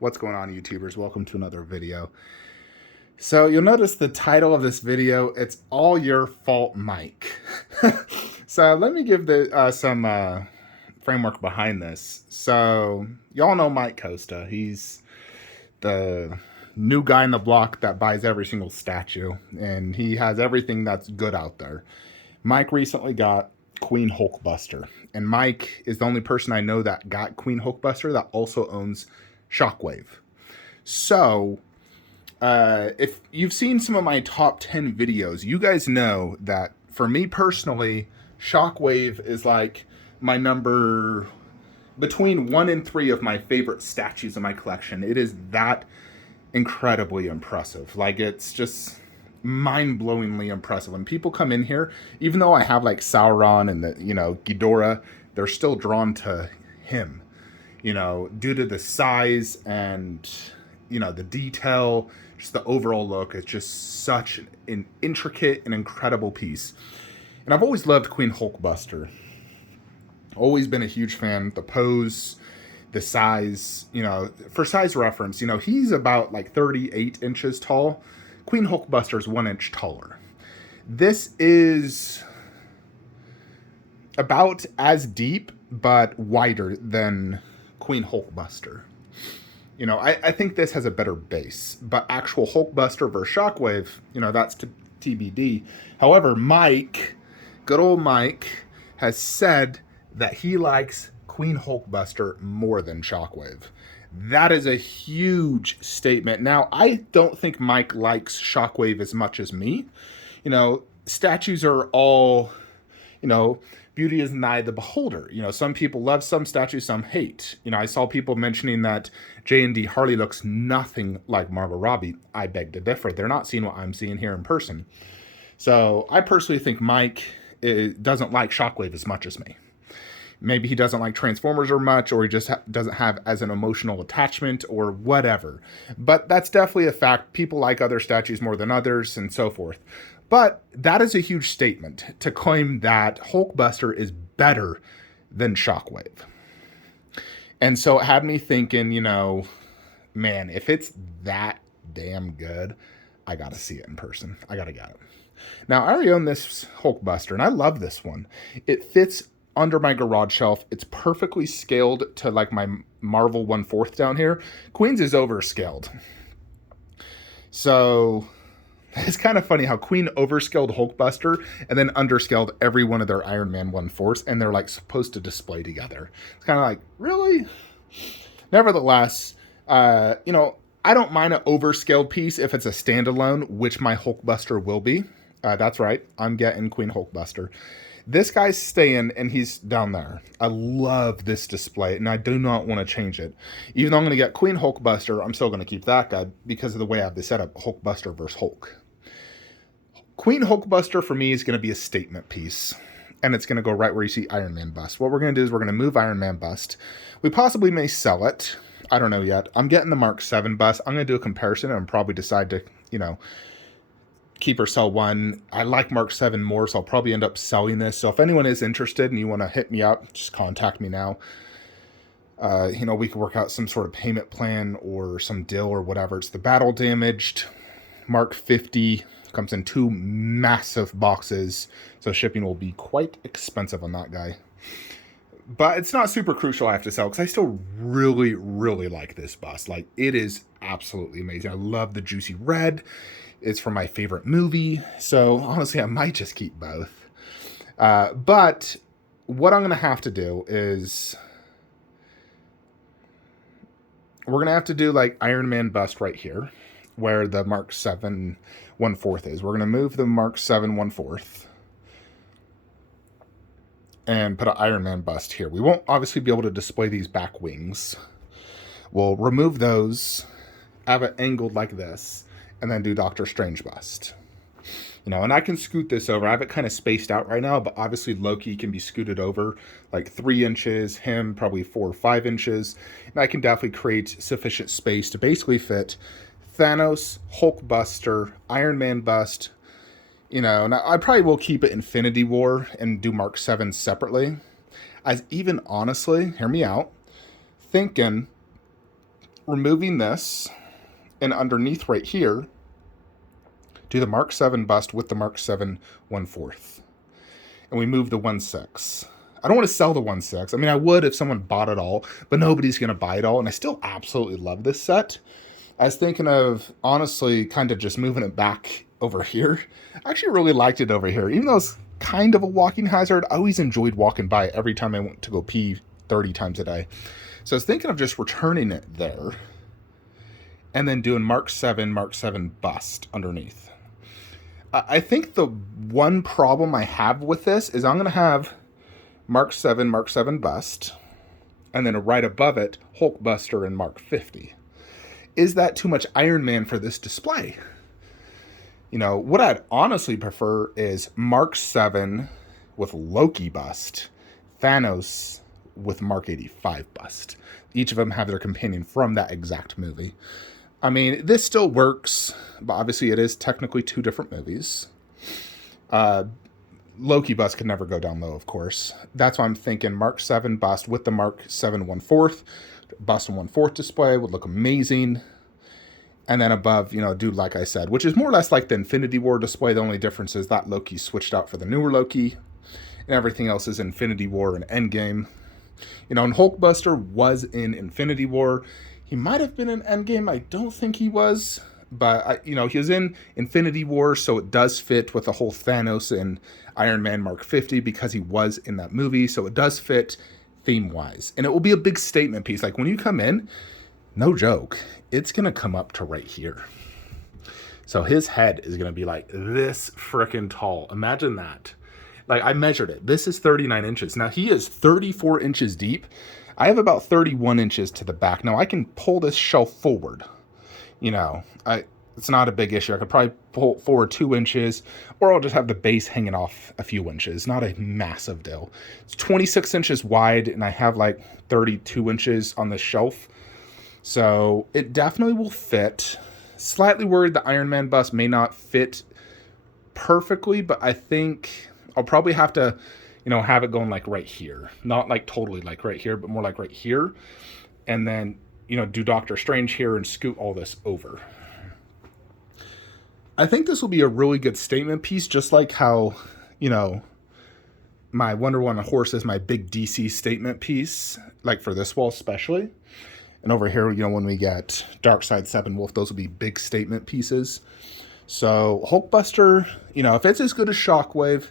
What's going on, YouTubers? Welcome to another video. So you'll notice the title of this video, it's All Your Fault, Mike. So let me give some framework behind this. So y'all know Mike Costa. He's the new guy in the block that buys every single statue, and he has everything that's good out there. Mike recently got Queen Hulkbuster, and Mike is the only person I know that got Queen Hulkbuster that also owns Shockwave. So, if you've seen some of my top 10 videos, you guys know that for me personally, Shockwave is like my number between 1 and 3 of my favorite statues in my collection. It is that incredibly impressive. Like, it's just mind-blowingly impressive. When people come in here, even though I have like Sauron and Ghidorah, they're still drawn to him, due to the size and, the detail, just the overall look. It's just such an intricate and incredible piece. And I've always loved Queen Hulkbuster. Always been a huge fan. The pose, the size, for size reference, he's about like 38 inches tall. Queen Hulkbuster is 1 inch taller. This is about as deep but wider than Queen Hulkbuster. I think this has a better base, but actual Hulkbuster versus Shockwave, that's TBD. However, Mike, good old Mike, has said that he likes Queen Hulkbuster more than Shockwave. That is a huge statement. Now, I don't think Mike likes Shockwave as much as me. Statues are all, beauty is in the eye of the beholder. Some people love some statues, some hate. I saw people mentioning that J&D Harley looks nothing like Margot Robbie. I beg to differ. They're not seeing what I'm seeing here in person. So I personally think Mike doesn't like Shockwave as much as me. Maybe he doesn't like Transformers or much, or he just doesn't have as an emotional attachment or whatever. But that's definitely a fact. People like other statues more than others and so forth. But that is a huge statement to claim that Hulkbuster is better than Shockwave. And so it had me thinking, man, if it's that damn good, I got to see it in person. I got to get it. Now, I already own this Hulkbuster, and I love this one. It fits under my garage shelf. It's perfectly scaled to like my Marvel 1/4 down here. Queen's is overscaled. So it's kind of funny how Queen overscaled Hulkbuster and then underscaled every one of their Iron Man 1/4, and they're like supposed to display together. It's kind of like, really? Nevertheless, I don't mind an overscaled piece if it's a standalone, which my Hulkbuster will be. That's right, I'm getting Queen Hulkbuster. This guy's staying, and he's down there. I love this display, and I do not want to change it. Even though I'm going to get Queen Hulkbuster, I'm still going to keep that guy because of the way I have this set up, Hulkbuster versus Hulk. Queen Hulkbuster, for me, is going to be a statement piece, and it's going to go right where you see Iron Man bust. What we're going to do is we're going to move Iron Man bust. We possibly may sell it. I don't know yet. I'm getting the Mark 7 bust. I'm going to do a comparison and probably decide to, keep or sell one. I like Mark 7 more, so I'll probably end up selling this. So if anyone is interested and you want to hit me up, just contact me now. We can work out some sort of payment plan or some deal or whatever. It's the battle damaged Mark 50. Comes in 2 massive boxes, so shipping will be quite expensive on that guy. But it's not super crucial I have to sell, because I still really, really like this bust. Like, it is absolutely amazing. I love the juicy red. It's from my favorite movie. So, honestly, I might just keep both. But what I'm going to have to do is we're going to have to do, like, Iron Man bust right here, where the Mark 7 1/4 is. We're going to move the Mark 7 1/4 and put an Iron Man bust here. We won't obviously be able to display these back wings. We'll remove those, have it angled like this, and then do Doctor Strange bust. And I can scoot this over. I have it kind of spaced out right now, but obviously Loki can be scooted over like 3 inches, him probably 4 or 5 inches, and I can definitely create sufficient space to basically fit Thanos, Hulkbuster, Iron Man bust. Now I probably will keep it Infinity War and do Mark 7 separately. As even honestly, hear me out, thinking removing this, and underneath right here, do the Mark 7 bust with the Mark 7 1/4. And we move the 1/6. I don't want to sell the 1/6. I mean, I would if someone bought it all, but nobody's going to buy it all. And I still absolutely love this set. I was thinking of, honestly, kind of just moving it back over here. I actually really liked it over here. Even though it's kind of a walking hazard, I always enjoyed walking by it every time I went to go pee 30 times a day. So I was thinking of just returning it there and then doing Mark 7 bust underneath. I think the one problem I have with this is I'm going to have Mark 7 bust, and then right above it, Hulkbuster and Mark 50. Is that too much Iron Man for this display? You know, what I'd honestly prefer is Mark 7 with Loki bust, Thanos with Mark 85 bust. Each of them have their companion from that exact movie. I mean, this still works, but obviously it is technically two different movies. Loki bust could never go down low, of course. That's why I'm thinking Mark 7 bust with the Mark 7 1/4. Bust and 1/4 display would look amazing. And then above, you know, do like I said, which is more or less like the Infinity War display. The only difference is that Loki switched out for the newer Loki. And everything else is Infinity War and Endgame. You know, and Hulkbuster was in Infinity War. He might have been in Endgame. I don't think he was. But, you know, he was in Infinity War, so it does fit with the whole Thanos and Iron Man Mark 50 because he was in that movie. So it does fit theme-wise. And it will be a big statement piece. Like, when you come in, no joke, it's going to come up to right here. So his head is going to be like this freaking tall. Imagine that. Like, I measured it. This is 39 inches. Now, he is 34 inches deep. I have about 31 inches to the back. Now, I can pull this shelf forward. You know, it's not a big issue. I could probably pull forward 2 inches, or I'll just have the base hanging off a few inches. Not a massive deal. It's 26 inches wide, and I have like 32 inches on the shelf. So it definitely will fit. Slightly worried the Iron Man bust may not fit perfectly, but I think I'll probably have to, you know, have it going like right here. Not like totally like right here, but more like right here. And then, you know, do Doctor Strange here and scoot all this over. I think this will be a really good statement piece, just like how, you know, my Wonder Woman horse is my big DC statement piece, like for this wall especially. And over here, you know, when we get Darkseid, Steppenwolf, those will be big statement pieces. So Hulkbuster, you know, if it's as good as Shockwave,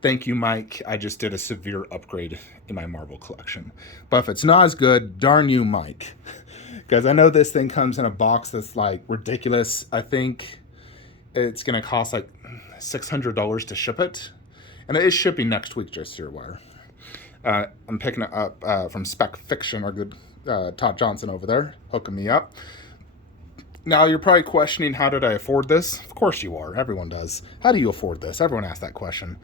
thank you, Mike. I just did a severe upgrade in my Marvel collection. But if it's not as good, darn you, Mike. Because I know this thing comes in a box that's like ridiculous. I think it's going to cost like $600 to ship it. And it is shipping next week, just so you're aware. I'm picking it up from Spec Fiction, our good Todd Johnson over there, hooking me up. Now, you're probably questioning, how did I afford this? Of course you are. Everyone does. How do you afford this? Everyone asks that question.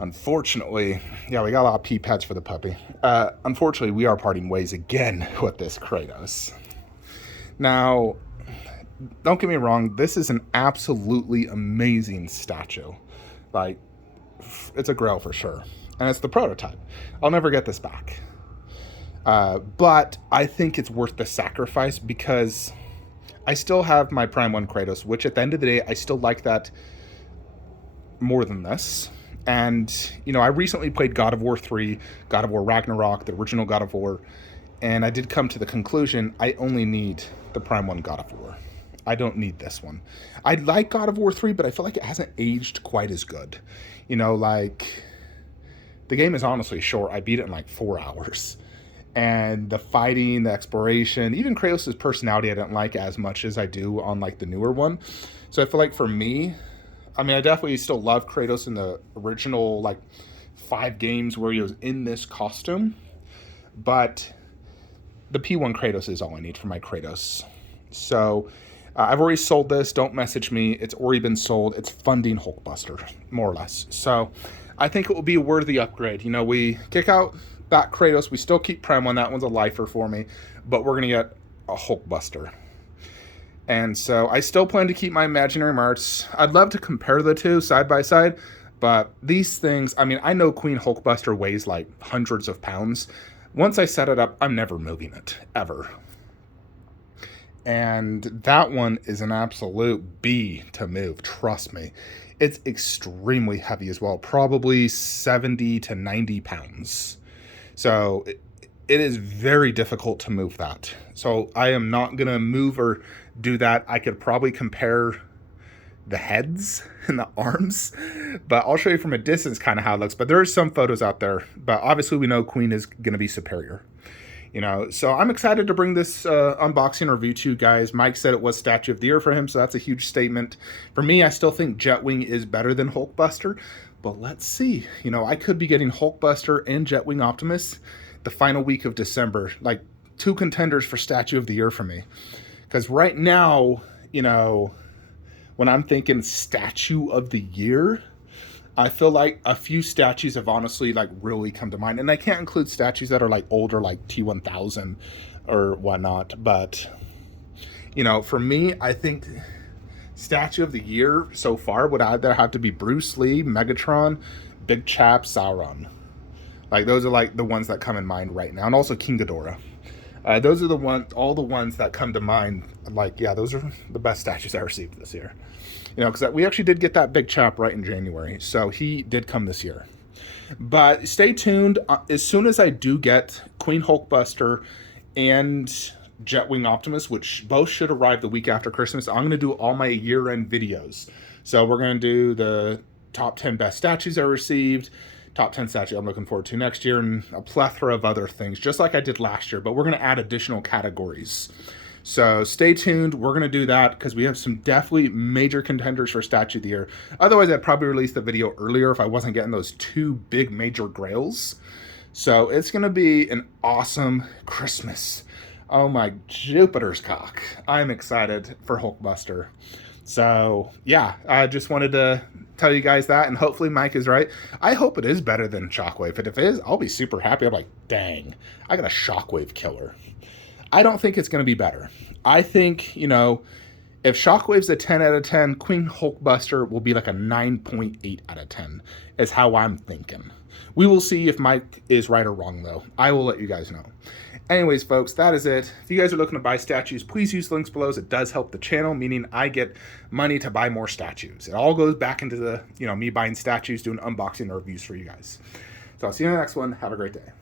Unfortunately, yeah, we got a lot of pee pads for the puppy. Unfortunately, we are parting ways again with this Kratos. Now, don't get me wrong, this is an absolutely amazing statue. Like, it's a grail for sure. And it's the prototype. I'll never get this back. But I think it's worth the sacrifice because I still have my Prime 1 Kratos, which at the end of the day, I still like that more than this. And, you know, I recently played God of War 3, God of War Ragnarok, the original God of War, and I did come to the conclusion I only need the Prime 1 God of War. I don't need this one. I like God of War 3, but I feel like it hasn't aged quite as good. You know, like, the game is honestly short. I beat it in like 4 hours. And the fighting, the exploration, even Kratos' personality I didn't like as much as I do on like the newer one. So I feel like for me, I mean, I definitely still love Kratos in the original, like, 5 games where he was in this costume. But the P1 Kratos is all I need for my Kratos. So I've already sold this. Don't message me. It's already been sold. It's funding Hulkbuster, more or less. So I think it will be a worthy upgrade. You know, we kick out that Kratos. We still keep Prime 1. That one's a lifer for me. But we're going to get a Hulkbuster. And so I still plan to keep my imaginary marks. I'd love to compare the two side by side, but these things, I mean, I know Queen Hulkbuster weighs like hundreds of pounds. Once I set it up, I'm never moving it, ever. And that one is an absolute B to move. Trust me. It's extremely heavy as well, probably 70 to 90 pounds. So it is very difficult to move that. So I am not going to move or do that. I could probably compare the heads and the arms, but I'll show you from a distance kind of how it looks. But there are some photos out there, but obviously we know Queen is going to be superior. You know, so I'm excited to bring this unboxing review to you guys. Mike said it was Statue of the Year for him, so that's a huge statement. For me, I still think Jetwing is better than Hulkbuster, but let's see. You know, I could be getting Hulkbuster and Jetwing Optimus the final week of December, like 2 contenders for Statue of the Year for me. Because right now, you know, when I'm thinking Statue of the Year, I feel like a few statues have honestly like really come to mind, and I can't include statues that are like older, like T1000 or whatnot. But you know, for me, I think statue of the year so far would either have to be Bruce Lee, Megatron, Big Chap, Sauron. Like those are like the ones that come in mind right now, and also King Ghidorah. Those are the ones, all the ones that come to mind. Like, yeah, those are the best statues I received this year. You know, because we actually did get that Big Chap right in January, so he did come this year. But stay tuned. As soon as I do get Queen Hulkbuster and Jetwing Optimus, which both should arrive the week after Christmas, I'm going to do all my year-end videos. So we're going to do the top 10 best statues I received, top 10 statues I'm looking forward to next year, and a plethora of other things, just like I did last year. But we're going to add additional categories. So stay tuned. We're going to do that because we have some definitely major contenders for Statue of the Year. Otherwise, I'd probably release the video earlier if I wasn't getting those 2 big major grails. So it's going to be an awesome Christmas. Oh my Jupiter's cock. I'm excited for Hulkbuster. So yeah, I just wanted to tell you guys that, and hopefully Mike is right. I hope it is better than Shockwave, but if it is, I'll be super happy. I'm like, dang, I got a Shockwave killer. I don't think it's going to be better. I think, you know, if Shockwave's a 10 out of 10, Queen Hulkbuster will be like a 9.8 out of 10 is how I'm thinking. We will see if Mike is right or wrong, though. I will let you guys know. Anyways, folks, that is it. If you guys are looking to buy statues, please use the links below. It does help the channel, meaning I get money to buy more statues. It all goes back into the, you know, me buying statues, doing unboxing reviews for you guys. So I'll see you in the next one. Have a great day.